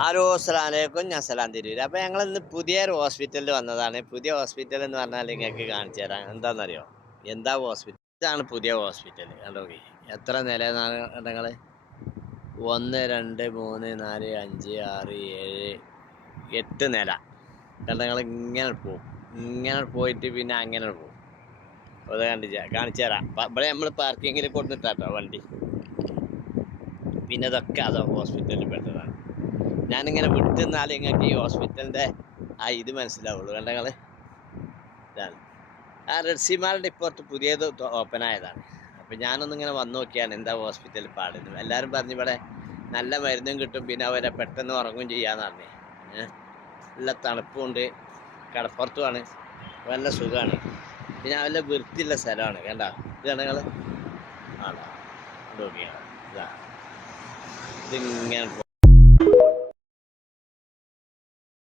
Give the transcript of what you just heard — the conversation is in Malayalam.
ഹലോ അസ്സലാമലൈക്കും. ഞാൻ സലാം തിരൂര്. അപ്പോൾ ഞങ്ങളിന്ന് പുതിയൊരു ഹോസ്പിറ്റലിൽ വന്നതാണ്. പുതിയ ഹോസ്പിറ്റൽ എന്ന് പറഞ്ഞാൽ നിങ്ങൾക്ക് കാണിച്ചു തരാം. എന്താണെന്നറിയോ? എന്താ ഹോസ്പിറ്റൽ? ഇതാണ് പുതിയ ഹോസ്പിറ്റൽ. കണ്ടോ? എത്ര നിലയെന്നാണ് നിങ്ങൾ? 1 2 3 4 5 6 7 8 നില. കണ്ട നിങ്ങൾ ഇങ്ങനെ പോകും. ഇങ്ങനെ പോയിട്ട് പിന്നെ അങ്ങനെ പോകും. അത് കാണിച്ചു തരാം. ഇവിടെ നമ്മൾ പാർക്കിങ്ങിൽ കൊടുത്തിട്ടാട്ടോ വണ്ടി. പിന്നെ ഇതൊക്കെ അത് ഹോസ്പിറ്റലിൽ പെട്ടതാണ്. ഞാനിങ്ങനെ വിട്ടുനിന്നാൽ നിങ്ങൾക്ക് ഈ ഹോസ്പിറ്റലിൻ്റെ ഇത് മനസ്സിലാവുള്ളൂ. കണ്ട നിങ്ങൾ ഇതാണ് ആ റെഡ്സിമാളുടെ ഇപ്പുറത്ത് പുതിയത് ഓപ്പൺ ആയതാണ്. അപ്പം ഞാനൊന്നിങ്ങനെ വന്ന് നോക്കിയാണ് എന്താ ഹോസ്പിറ്റലിൽ പാടുന്നത്. എല്ലാവരും പറഞ്ഞു ഇവിടെ നല്ല മരുന്നും കിട്ടും, പിന്നെ അവരെ പെട്ടെന്ന് ഉറങ്ങും ചെയ്യാന്ന് പറഞ്ഞു. നല്ല തണുപ്പുണ്ട്, കടപ്പുറത്തുമാണ്, നല്ല സുഖമാണ്, പിന്നെ നല്ല വൃത്തിയുള്ള സ്ഥലമാണ്. കണ്ട ഇത് കണ്ട നിങ്ങൾ ആണോ നോക്കിയാണ് ഇതാ ഇതിങ്ങനെ